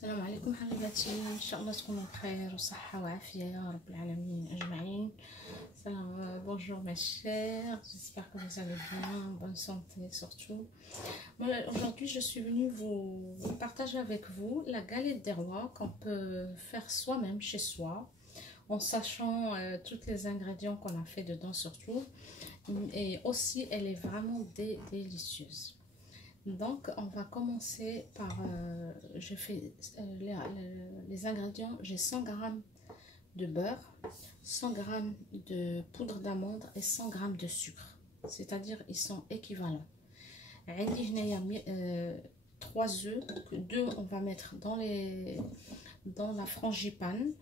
السلام عليكم حبيباتي، ان شاء الله تكونوا بخير وصحه وعافيه يا رب العالمين اجمعين. Bonjour mes chers, j'espère que vous allez bien, bonne santé surtout. Voilà, aujourd'hui je suis venue vous partager avec vous la galette des rois qu'on peut faire soi-même chez soi, en sachant tous les ingrédients qu'on a fait dedans surtout, et aussi elle est vraiment délicieuse. Donc on va commencer par je fais les ingrédients. J'ai 100 g de beurre, 100 g de poudre d'amande et 100 g de sucre, c'est-à-dire ils sont équivalents. 3 œufs, 2 on va mettre dans la frangipane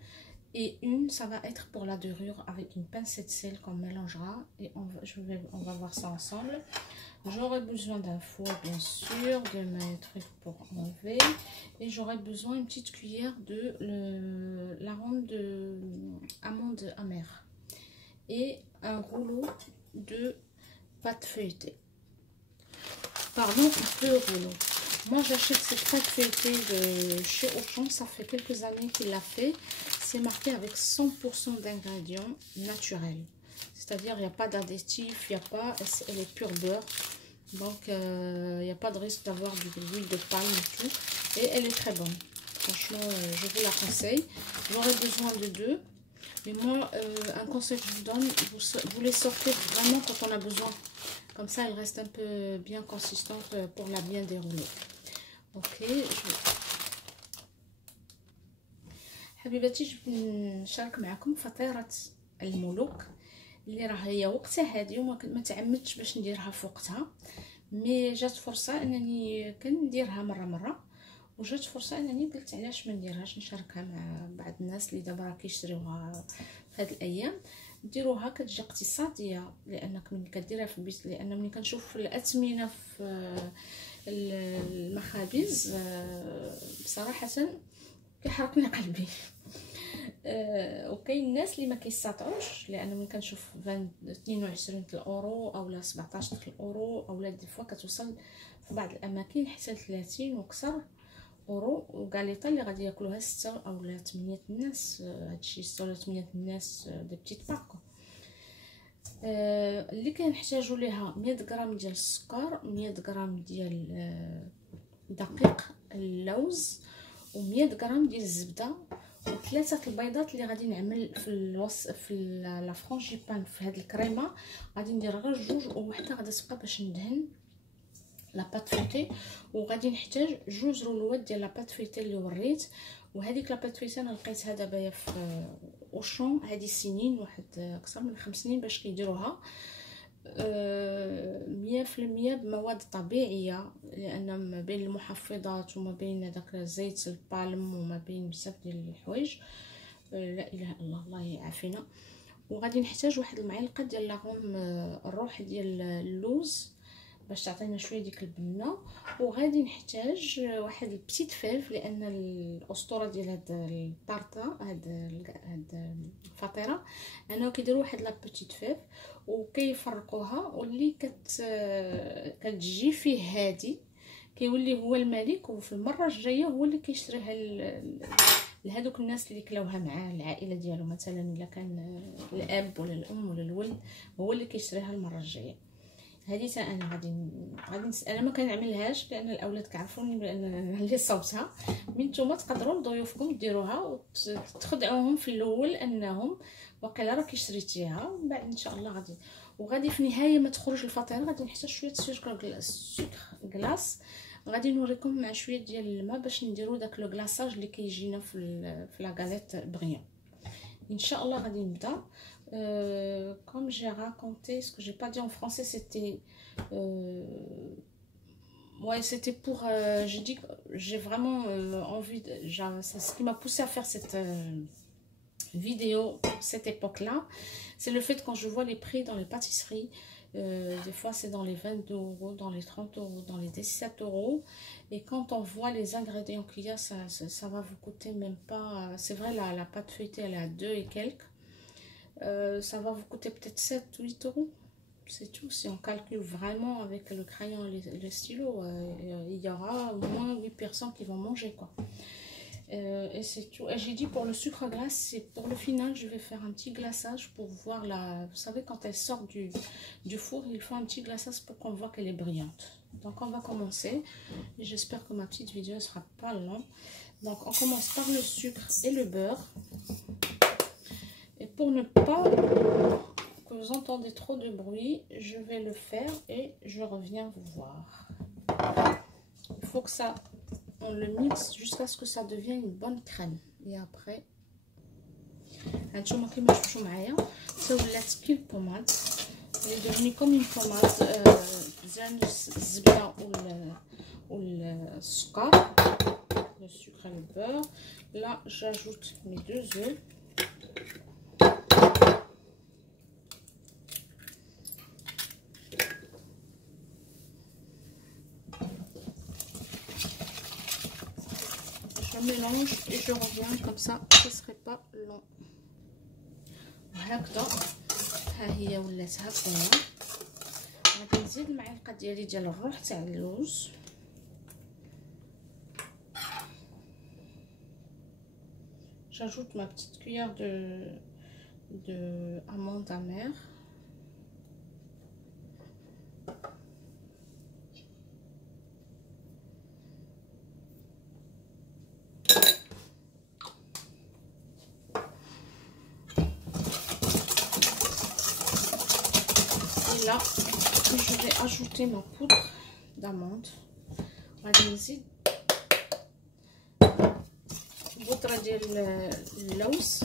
et une ça va être pour la dorure avec une pincée de sel qu'on mélangera, et on va voir ça ensemble. J'aurai besoin d'un four bien sûr, de mes trucs pour enlever, et j'aurai besoin d'une petite cuillère de la ronde d'amande amère et un rouleau de pâte feuilletée. Pardon, un peu rouleau. Moi j'achète cette pâte feuilletée de chez Auchan, ça fait quelques années qu'il l'a fait. C'est marqué avec 100% d'ingrédients naturels. C'est-à-dire il n'y a pas d'additif, il n'y a pas, elle est pure beurre. Donc il n'y a pas de risque d'avoir de l'huile de palme et tout. Et elle est très bonne. Franchement, je vous la conseille. J'aurai besoin de 2. Mais moi, un conseil que je vous donne, vous les sortez vraiment quand on a besoin. Comme ça, elle reste un peu bien consistante pour la bien dérouler. Ok. حبيباتي جبت نشارك معكم فطيرة الملوك اللي راه هي وقتها هذه، وما تعمدتش باش نديرها في وقتها، مي جات فرصه انني كنديرها مره، وجات فرصه انني قلت علاش ما نديرهاش، نشاركها مع بعض الناس اللي دابا راه كيشريوها في هاد الايام. ديروها كتجي اقتصاديه، لانك ملي كديرها في البيت، لان ملي كنشوف الاثمنه في المخابز بصراحه كيحرقني قلبي. وكاين الناس اللي ما كيستطيعوش، لان ملي كنشوف 22 الاورو اولا 17 الاورو اولا دي فوا كتوصل في بعض الاماكن حتى 30 وكثر اورو، وكاليطا اللي غادي ياكلوها 6 اولا 8 الناس. هادشي 6 ولا 8 الناس دي بتيت باكو. اللي كنحتاجو ليها 100 غرام ديال السكر، 100 غرام ديال دقيق اللوز، و100 غرام ديال الزبده، وثلاثه البيضات اللي غادي نعمل في لا فرانجيبان. في هاد الكريمه غادي ندير غير 2 ووحده غادي تبقى باش ندهن لا بات فيتي، وغادي نحتاج 2 رولوات ديال لا بات فيتي اللي وريت. وهذيك لا بات فيتي انا لقيتها دابا في اوشون، هذه سنين، واحد اكثر من 5 سنين باش كيديروها 100% بمواد طبيعيه، لان ما بين المحفظات وما بين داك زيت البالم وما بين بزاف ديال الحوايج. لا اله الا الله يعافينا. وغادي نحتاج واحد المعلقه ديال لاغوم الروح ديال اللوز باش تعطينا شويه ديك البنه. وغادي نحتاج واحد البتيت فيف، لان الاسطوره ديال هاد الطارطه، هاد الفطيره، انا كيديروا واحد لا بتيت فيف وكيفرقوها، واللي كتجي فيه هادي كيولي هو الملك، وفي المره الجايه هو اللي كيشريها لهذوك الناس اللي كلاوها مع العائله ديالو، مثلا الا كان الاب ولا الام ولا الولد، هو اللي كيشريها المره الجايه. هذه انا غادي انا ما كنعملهاش لان الاولاد كيعرفوني بان اللي صوبتها. من نتوما تقدروا لضيوفكم ديروها وتخدعوهم في الاول انهم واقيلا راكي شريتيها، ومن بعد ان شاء الله وغادي في نهايه ما تخرج الفطيره غادي نحتاج شويه سكر كلاص. غادي نوريكم مع شويه ديال الماء باش نديروا داك لو كلاصاج اللي كيجينا في لا غاليت بغيان. ان شاء الله غادي نبدا. Comme j'ai raconté, ce que j'ai pas dit en français, c'était ouais, c'était pour je dis que j'ai vraiment envie de, c'est ce qui m'a poussé à faire cette vidéo cette époque-là. C'est le fait que quand je vois les prix dans les pâtisseries, des fois c'est dans les 22 euros, dans les 30 euros, dans les 17 euros, et quand on voit les ingrédients qu'il y a, ça va vous coûter même pas. C'est vrai, la pâte feuilletée elle est à 2 et quelques. Ça va vous coûter peut-être 7 ou 8 euros, c'est tout. Si on calcule vraiment avec le crayon et le stylo, il y aura au moins 8 personnes qui vont manger, quoi. Et c'est tout. Et j'ai dit pour le sucre glace, c'est pour le final, je vais faire un petit glaçage pour voir la... Vous savez, quand elle sort du four, il faut un petit glaçage pour qu'on voit qu'elle est brillante. Donc on va commencer. J'espère que ma petite vidéo ne sera pas longue. Donc on commence par le sucre et le beurre. Et pour ne pas que vous entendez trop de bruit, je vais le faire et je reviens vous voir. Il faut que ça... On le mixe jusqu'à ce que ça devienne une bonne crème. Et après, هانتوما كيما شفتوا معايا حتى ولات كي البوماد. Elle est devenue comme une pommade. مزيان الزبده والسكر, le sucre et le beurre. Là, j'ajoute mes 2 œufs. Je mélange et je reviens comme ça, ce serait pas long. وهكذا ها هي ولات هكايا. غادي نزيد المعلقه ديالي ديال الروح تاع اللوز. J'ajoute ma petite cuillère de amande amère. Et là, je vais ajouter ma poudre d'amande. غادي نزيد بودره ديال اللوز.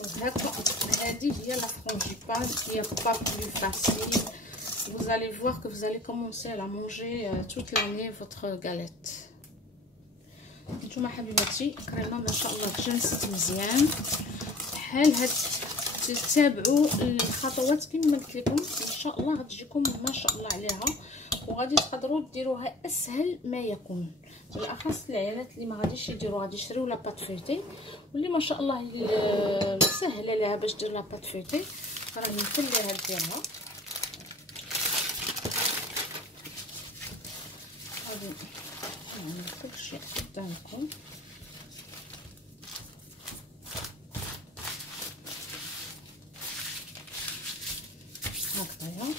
وهكا هذه هي لا frangipane qui est pas plus facile. Vous allez voir que vous allez commencer à la manger toute l'année, votre galette. نتوما حبيباتي كريمه ما شاء الله تجانست مزيان. بحال هاد تتابعوا الخطوات كما قلت لكم ان شاء الله غتجيكم ما شاء الله عليها، وغادي تقدروا ديروها اسهل ما يكون، بالاخص العيالات اللي ما غاديش يديروا غادي يشريو لا بات فيتي، واللي ما شاء الله سهله لها باش دير لا بات فيتي راه نخليها ديرها. غادي نعمل كلشي قدامكم. هكذايا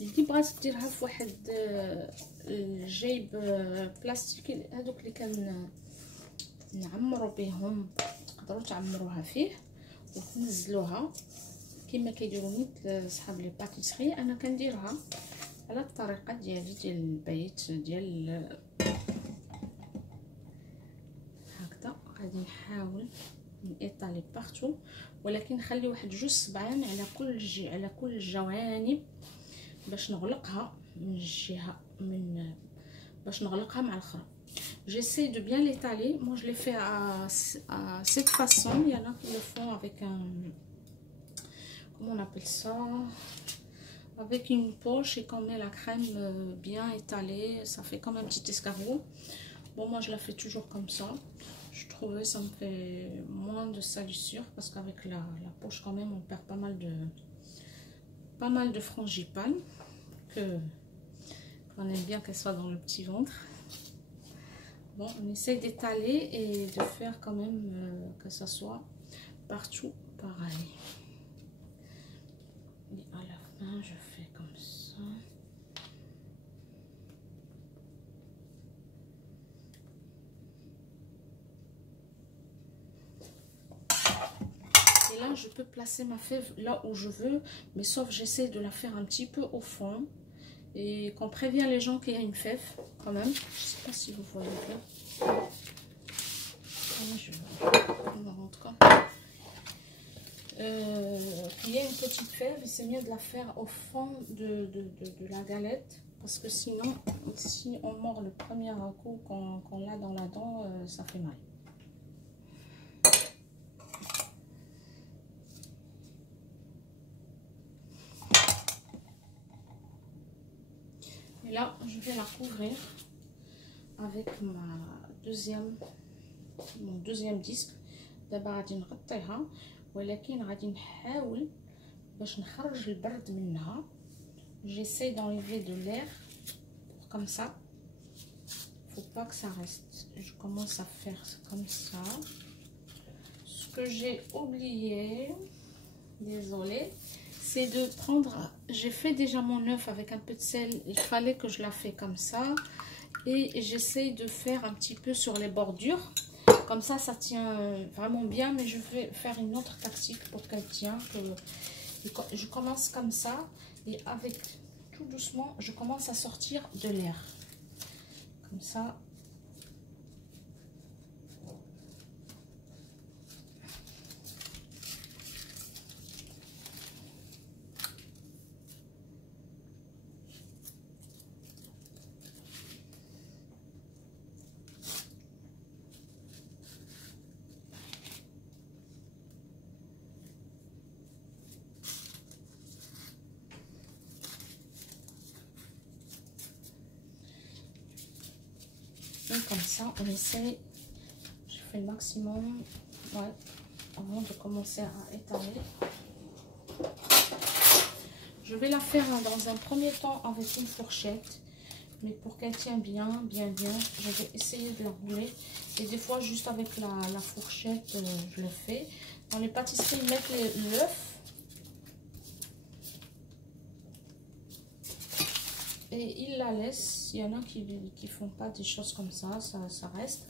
اللي بغات ديرها في واحد الجيب بلاستيكي هذوك اللي كان نعمروا بهم، تقدروا تعمروها فيه وتنزلوها كما كيديروا مثل صحاب لي باتيسري. انا كنديرها على الطريقه ديالي ديال البيت ديال هكذا. غادي نحاول نيطالي بارتو، ولكن نخلي واحد 2 صبعان على كل الجوانب باش نغلقها من الجهه باش نغلقها مع الاخرى. J'essaie de bien l'étaler. Moi, je l'ai fait à cette façon. Il y en a qui le font avec un... Comment on appelle ça? Avec une poche et qu'on met la crème bien étalée. Ça fait comme un petit escargot. Bon, moi, je la fais toujours comme ça. Je trouvais ça me fait moins de salissure parce qu'avec la poche, quand même, on perd pas mal de frangipane qu'on aime bien qu'elle soit dans le petit ventre. Bon, on essaye d'étaler et de faire quand même que ça soit partout pareil. Et à la fin, je fais comme ça. Et là, je peux placer ma fève là où je veux, mais sauf j'essaie de la faire un petit peu au fond. Et qu'on prévient les gens qu'il y a une fève quand même. Je sais pas si vous voyez bien. En tout cas, qu'il y a une petite fève, et c'est mieux de la faire au fond de la galette, parce que sinon, si on mord le premier coup qu'on l'a dans la dent, ça fait mal. là je vais la couvrir avec mon deuxième disque. دابا غادي نغطيها، ولكن غادي نحاول باش نخرج البرد منها. j'essaie d'enlever de l'air comme ça. faut pas que ça reste. je commence à faire comme ça. ce que j'ai oublié, désolée, c'est de prendre, j'ai fait déjà mon œuf avec un peu de sel, il fallait que je la fais comme ça, et j'essaie de faire un petit peu sur les bordures, comme ça tient vraiment bien. Mais je vais faire une autre tactique pour qu'elle tienne. Je commence comme ça, et avec tout doucement je commence à sortir de l'air comme ça. Comme ça on essaie, je fais le maximum, ouais, avant de commencer à étaler. Je vais la faire dans un premier temps avec une fourchette, mais pour qu'elle tienne bien, je vais essayer de la rouler. Et des fois juste avec la fourchette je le fais. Dans les pâtisseries ils mettent l'œuf et ils la laissent. Il y en a qui font pas des choses comme ça, ça reste.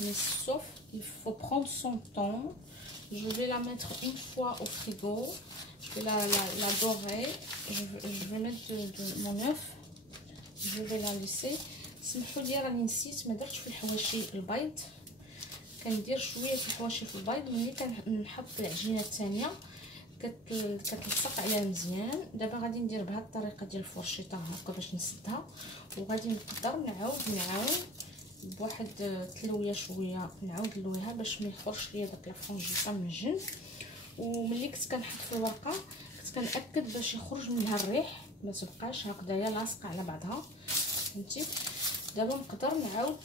Mais sauf il faut prendre son temps. Je vais la mettre une fois au frigo. Je vais la dorer. Je vais mettre mon œuf. Je vais la laisser. سمحوا لي راني نسيت ما درتش في الحواشي البيض. كندير شويه في الحواشي في البيض ملي كنحط العجينه الثانيه كتلصق عليها مزيان. دابا غادي ندير بهذه الطريقه ديال الفرشيطه هكا باش نسدها، وغادي نقدر نعاود بواحد تلويه شويه، نعاود نلويها باش ما يخرجش ليا داك الفرنجيطه من الجنب. وملي كنت كنحط في الورقه كنت كنأكد باش يخرج منها الريح، ما تبقاش هكذايا لاصقه على بعضها، فهمتي. دابا نقدر نعاود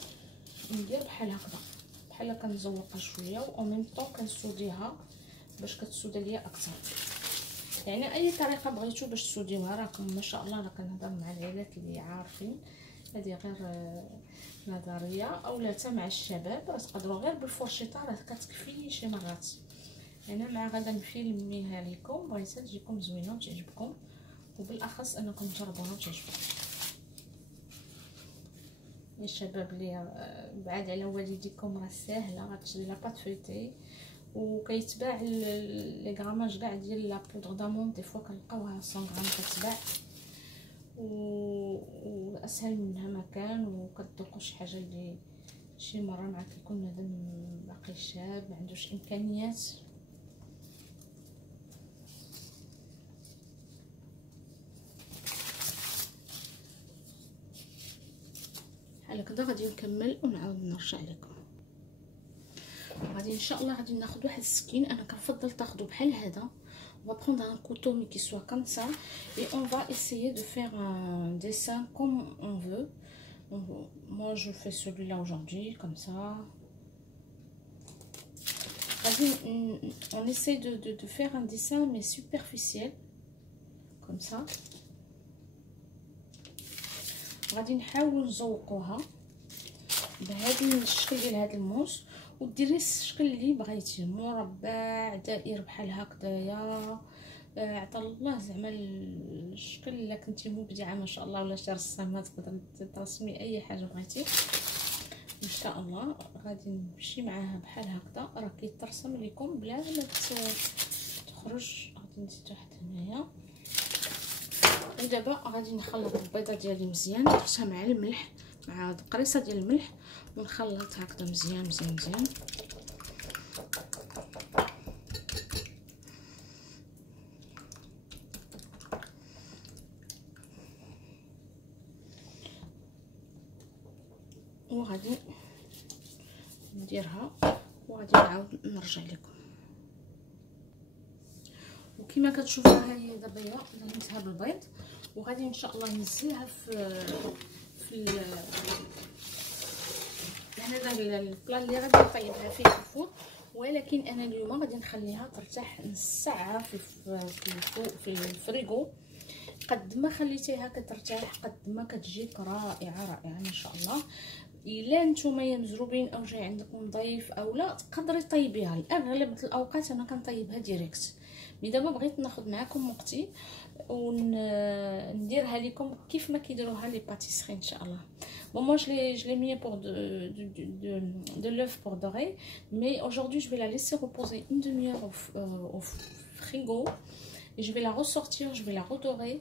ندير بحال هكذا، بحال كنزوقها شويه و ميم طون كنسوديها باش كتسودا ليا اكثر. يعني اي طريقه بغيتو باش تسوديوها، راكم ما شاء الله راه كنهضر مع العائلات اللي عارفين، هذه غير نظريه اولا حتى مع الشباب، راه تقدروا غير بالفرشيطه راه كتكفي شي مرات. انا مع غدا نفيلميها لكم، بغيتها تجيكم زوينه وتعجبكم، وبالاخص انكم تجربوها وتعجبكم. يا شباب اللي بعاد على والديكم راه ساهله، غتشري لاباط فويتي وكيتباع لي غراماج كاع ديال لا بودر دامون، دي فوا كنلقاوها 100 غرام كتباع، واسهل منها ما كان. وكتذوقوا شي حاجه اللي شي مره مع كيكون مادام باقي شاب ما عندوش امكانيات. بحال هكذا غادي نكمل ونعاود نرجع لكم. غادي ان شاء الله غادي ناخذ واحد السكين، انا كنفضل تاخذوا بحال هذا. on va prendre un couteau mais qui soit comme ça et on va essayer de faire un dessin comme on veut. moi je fais celui-là aujourd'hui comme ça. on essaie de faire un dessin mais superficiel comme ça. غادي نحاول نزوقوها بهذا الشكل ديال هذا الموس، وديري الشكل اللي بغيتي، مربع دائر بحال هكذايا. عطا الله زعما الشكل. الا كنتي مبدعه ما شاء الله ولا شي رسامه تقدري ترسمي اي حاجه بغيتي ان شاء الله. غادي نمشي معاها بحال هكذا، راه كيترسم لكم بلا ما تخرج. غادي نزيد واحد هنايا. ودابا غادي نخلط البيضه ديالي مزيان، درتها مع الملح مع قريصه ديال الملح، ونخلط هكذا مزيان مزيان مزيان. وغادي نديرها وغادي نعاود نرجع لكم. وكما كتشوفوا ها هي دابا درتها بالبيض، وغادي ان شاء الله ننزلها في هذا البلا اللي غادي نطيبها فيه في الفور. ولكن انا اليوم غادي نخليها ترتاح نص ساعه في الفريغو. قد ما خليتيها كترتاح قد ما كتجيك رائعه ما شاء الله. الا نتوما مزروبين او جاي عندكم ضيف او لا تقدري طيبيها. الاغلب الاوقات انا كنطيبها ديريكت، مي دابا بغيت ناخذ معكم وقتي ونديرها لكم كيف ما كيديروها لي باتيسري ان شاء الله. Bon, moi je l'ai mis pour de l'œuf pour dorer, mais aujourd'hui je vais la laisser reposer une demi-heure au frigo et je vais la ressortir, je vais la redorer.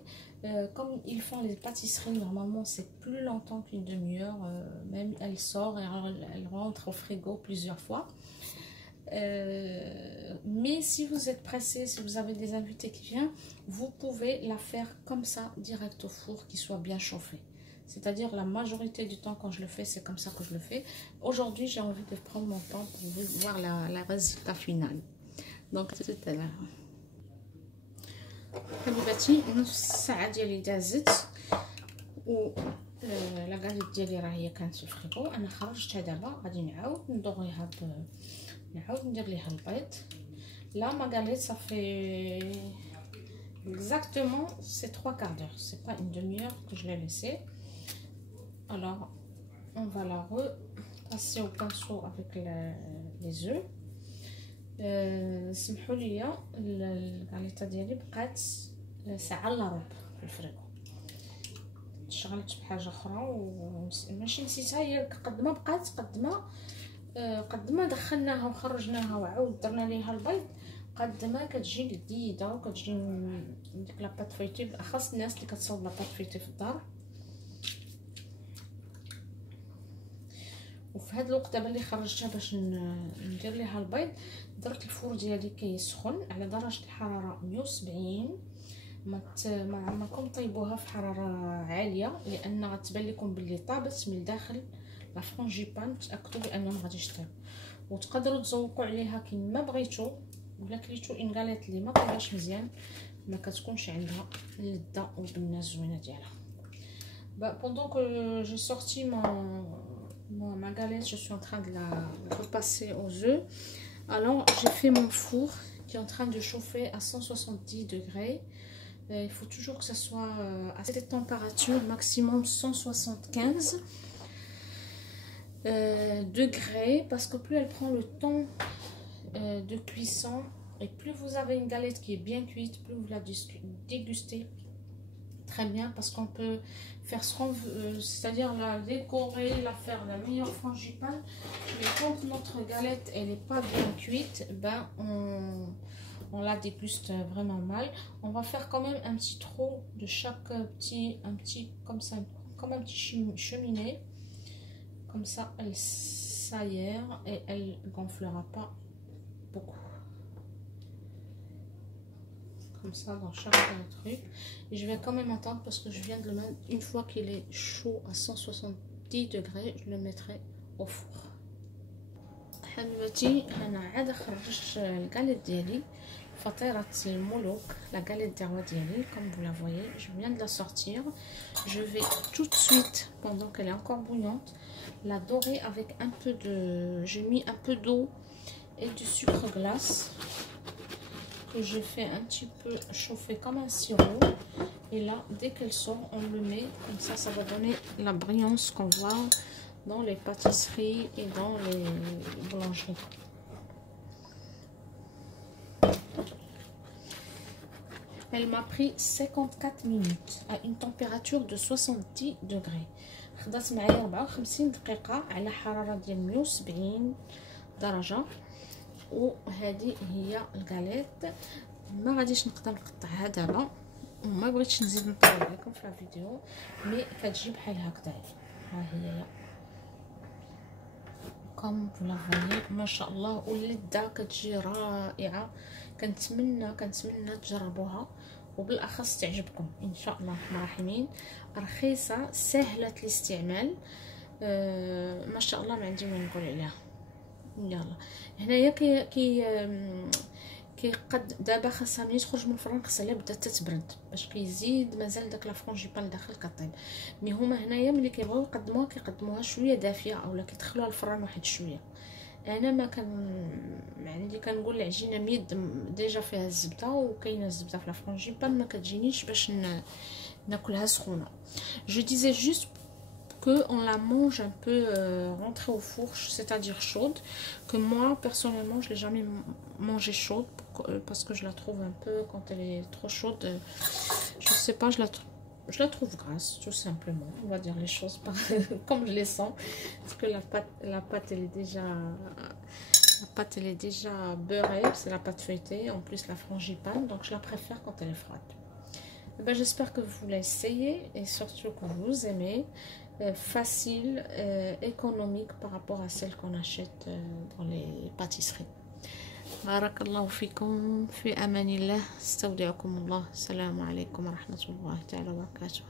Comme ils font les pâtisseries, normalement c'est plus longtemps qu'une demi-heure, même elle sort et elle rentre au frigo plusieurs fois. Mais si vous êtes pressé, si vous avez des invités qui viennent, vous pouvez la faire comme ça direct au four qui soit bien chauffé. C'est-à-dire la majorité du temps quand je le fais, c'est comme ça que je le fais. Aujourd'hui, j'ai envie de prendre mon temps pour voir la résultat final. Donc tout à l'heure. حبيباتي نص ساعه ديالي دازت و لا غاليت ديالي راه هي كانت في الفريغو. انا خرجتها دابا غادي نعاود ندوغيها نعاود ندير ليها البيض. لا ما غاليت صافي exactement c'est 3/4 d'heure, c'est pas une demi-heure que je l'ai laissée. Alors on va la repasser au pinceau avec les œufs. سمحوا لي الغاليطه ديالي بقات ساعه الا ربع في الفريغو. شغلت بحاجه اخرى وماشي نسيتها، هي قد ما بقات قد ما دخلناها وخرجناها وعاود درنا ليها البيض قد ما كتجي لذيذه وكتجي ديك لاباط فيتي، بالاخص الناس اللي كتصاوب لاباط فيتي في الدار. وفي هذا الوقت دابا اللي خرجتها باش ندير ليها البيض درت الفور ديالي كيسخن على درجه الحراره 170. ما عمركم طيبوها في حراره عاليه لان غتبان لكم باللي طابت من الداخل لا فرونجيبان، تاكدوا بانه ما غاديش طيب. وتقدروا تزوقوا عليها كيما بغيتو، ولا كليتو ان غاليت اللي ما طيباش مزيان ما كتكونش عندها اللذه والبنه الزوينه ديالها. Pendant que j'ai sorti ma galette, je suis en train de la repasser aux œufs. Alors j'ai fait mon four qui est en train de chauffer à 170 degrés. Il faut toujours que ça soit à cette température, maximum 175 degrés, parce que plus elle prend le temps de cuisson et plus vous avez une galette qui est bien cuite, plus vous la dégustez très bien, parce qu'on peut faire ce qu'on veut, c'est-à-dire la décorer, la faire la meilleure frangipane, mais quand notre galette elle n'est pas bien cuite, ben on la déguste vraiment mal. On va faire quand même un petit trou de chaque petit comme ça, comme un petit cheminée, comme ça elle s'aère et elle gonflera pas beaucoup. Comme ça dans chaque truc. Et je vais quand même attendre parce que je viens de le mettre. Une fois qu'il est chaud à 170 degrés, je le mettrai au four. حبيباتي انا عاد خرجت الكاليت ديالي فطيره الملوك. لا galette des rois ديالي comme vous la voyez, je viens de la sortir. Je vais tout de suite, pendant qu'elle est encore bouillante, la dorer avec un peu de, j'ai mis un peu d'eau et du sucre glace que j'ai fait un petit peu chauffer comme un sirop. Et là, dès qu'elle sort, on le met comme ça, ça va donner la brillance qu'on voit dans les pâtisseries et dans les boulangeries. Elle m'a pris 54 minutes à une température de 70 degrés. خدات معايا 54 دقيقة على حرارة ديال 170 درجة. وهذه هي الكاليت. ما غاديش نقدر نقطعها دابا وما بغيتش نزيد نطول عليكم في الفيديو، مي كتجي بحال هكذا. ها هي كوم فلا فوي ما شاء الله، واللذه كتجي رائعه. كنتمنى تجربوها وبالاخص تعجبكم ان شاء الله الرحمن. رخيصه سهله الاستعمال، ما شاء الله ما عندي ما نقول عليها. يلا هنايا كيقد دابا خاصها ملي تخرج من الفران خاصها لا بدات تتبرد باش كيزيد مازال داك لا فرونجيبان داخل كطيب. مي هما هنايا ملي كيبغيو كيقدموها شويه دافيه اولا كيدخلوها الفران واحد شويه. انا ما كان عندي كنقول العجينه ميد ديجا فيها الزبده وكاينه الزبده في لا فرونجيبان ما كتجينيش باش ناكلها سخونه. جو ديزي جوست que on la mange un peu rentrée au four, c'est-à-dire chaude, que moi personnellement je l'ai jamais mangée chaude parce que je la trouve un peu, quand elle est trop chaude, je sais pas, je la trouve grasse tout simplement, on va dire les choses comme je les sens, parce que la pâte elle est déjà beurrée, c'est la pâte feuilletée, en plus la frangipane, donc je la préfère quand elle est froide. Ben, j'espère que vous l'essayez et surtout que vous aimez. Facile, économique par rapport à celle qu'on achète dans les pâtisseries. بارك الله فيكم، في امان الله، استودعكم الله، السلام عليكم ورحمه الله تعالى وبركاته.